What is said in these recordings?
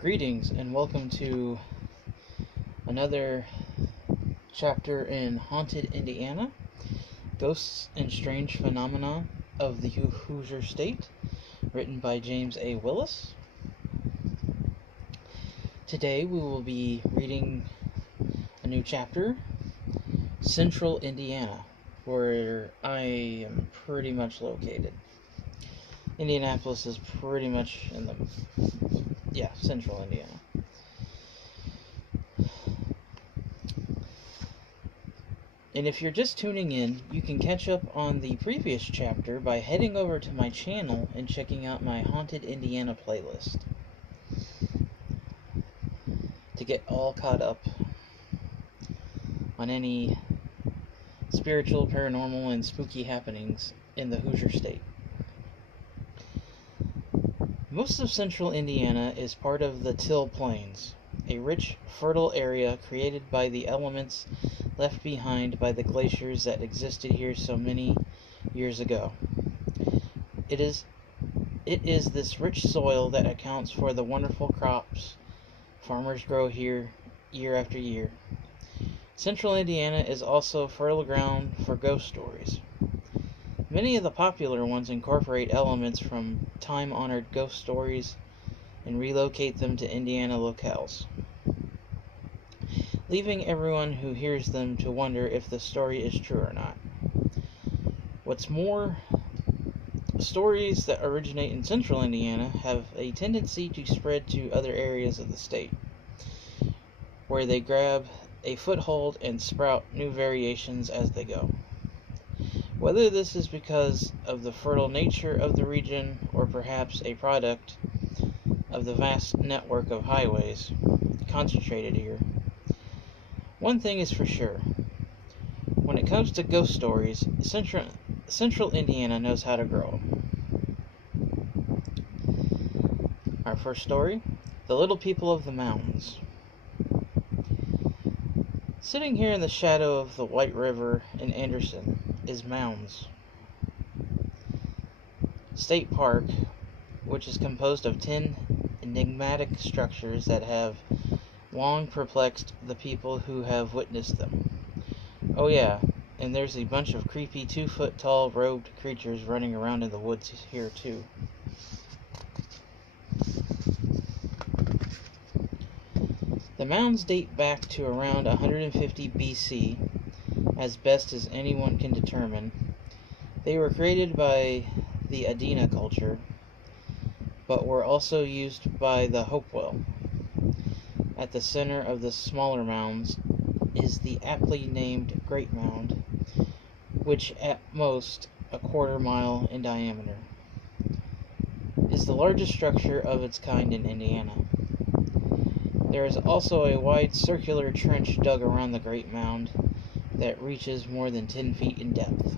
Greetings and welcome to another chapter in Haunted Indiana, Ghosts and Strange Phenomena of the Hoosier State, written by James A. Willis. Today we will be reading a new chapter, Central Indiana, where I am pretty much located. Indianapolis is pretty much in central Indiana. And if you're just tuning in, you can catch up on the previous chapter by heading over to my channel and checking out my Haunted Indiana playlist to get all caught up on any spiritual, paranormal, and spooky happenings in the Hoosier State. Most of central Indiana is part of the Till Plains, a rich, fertile area created by the elements left behind by the glaciers that existed here so many years ago. It is this rich soil that accounts for the wonderful crops farmers grow here year after year. Central Indiana is also fertile ground for ghost stories. Many of the popular ones incorporate elements from time-honored ghost stories and relocate them to Indiana locales, leaving everyone who hears them to wonder if the story is true or not. What's more, stories that originate in central Indiana have a tendency to spread to other areas of the state, where they grab a foothold and sprout new variations as they go. Whether this is because of the fertile nature of the region or perhaps a product of the vast network of highways concentrated here, one thing is for sure. When it comes to ghost stories, Central Indiana knows how to grow. Our first story, The Little People of the Mounds. Sitting here in the shadow of the White River in Anderson is Mounds State Park, which is composed of 10 enigmatic structures that have long perplexed the people who have witnessed them. Oh yeah, and there's a bunch of creepy 2-foot-tall robed creatures running around in the woods here too. The mounds date back to around 150 BC, as best as anyone can determine. They were created by the Adena culture, but were also used by the Hopewell. At the center of the smaller mounds is the aptly named Great Mound, which at most a quarter-mile in diameter is the largest structure of its kind in Indiana. There is also a wide circular trench dug around the Great Mound that reaches more than 10 feet in depth.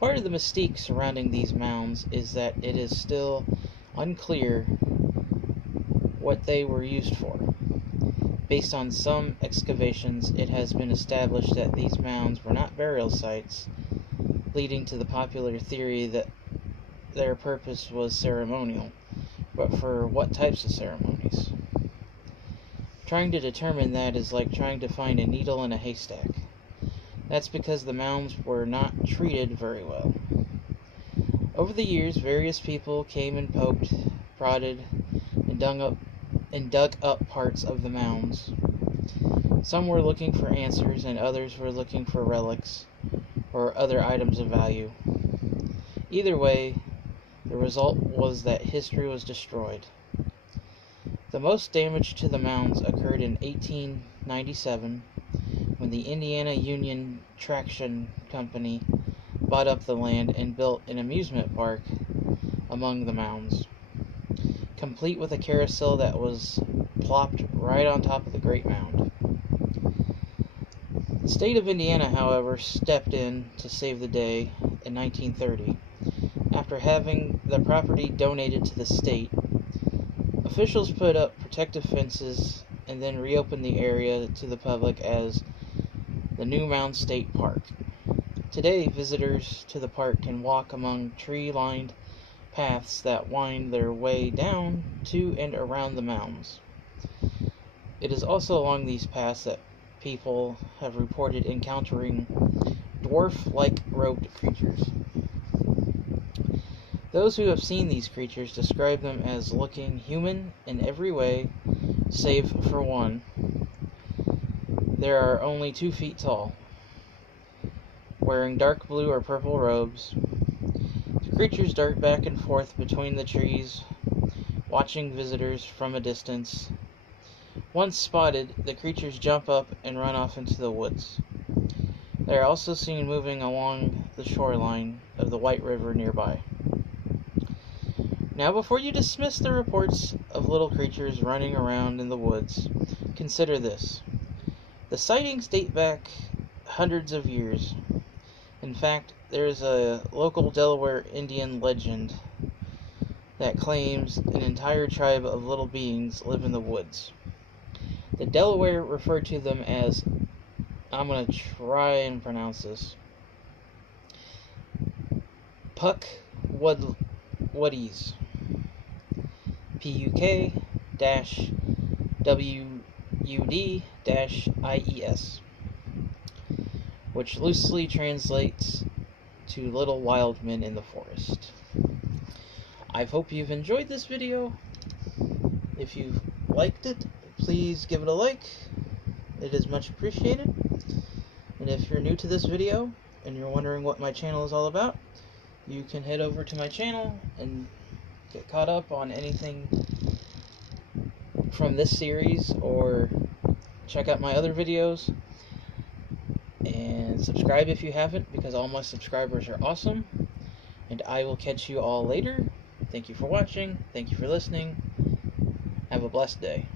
Part of the mystique surrounding these mounds is that it is still unclear what they were used for. Based on some excavations, it has been established that these mounds were not burial sites, leading to the popular theory that their purpose was ceremonial, but for what types of ceremonies? Trying to determine that is like trying to find a needle in a haystack. That's because the mounds were not treated very well. Over the years, various people came and poked, prodded, and dug up parts of the mounds. Some were looking for answers, and others were looking for relics or other items of value. Either way, the result was that history was destroyed. The most damage to the mounds occurred in 1897, when the Indiana Union Traction Company bought up the land and built an amusement park among the mounds, complete with a carousel that was plopped right on top of the Great Mound. The state of Indiana, however, stepped in to save the day in 1930. After having the property donated to the state, officials put up protective fences and then reopened the area to the public as the New Mound State Park. Today, visitors to the park can walk among tree-lined paths that wind their way down to and around the mounds. It is also along these paths that people have reported encountering dwarf-like robed creatures. Those who have seen these creatures describe them as looking human in every way, save for one. They are only 2 feet tall, wearing dark blue or purple robes. The creatures dart back and forth between the trees, watching visitors from a distance. Once spotted, the creatures jump up and run off into the woods. They are also seen moving along the shoreline of the White River nearby. Now, before you dismiss the reports of little creatures running around in the woods, consider this. The sightings date back hundreds of years. In fact, there is a local Delaware Indian legend that claims an entire tribe of little beings live in the woods. The Delaware refer to them as, I'm going to try and pronounce this, Pukwuddies. Puk-Wud-ies, which loosely translates to little wild men in the forest. I hope you've enjoyed this video. If you've liked it, please give it a like. It is much appreciated. And if you're new to this video and you're wondering what my channel is all about, you can head over to my channel and get caught up on anything from this series, or check out my other videos. And subscribe if you haven't, because all my subscribers are awesome. And I will catch you all later. Thank you for watching. Thank you for listening. Have a blessed day.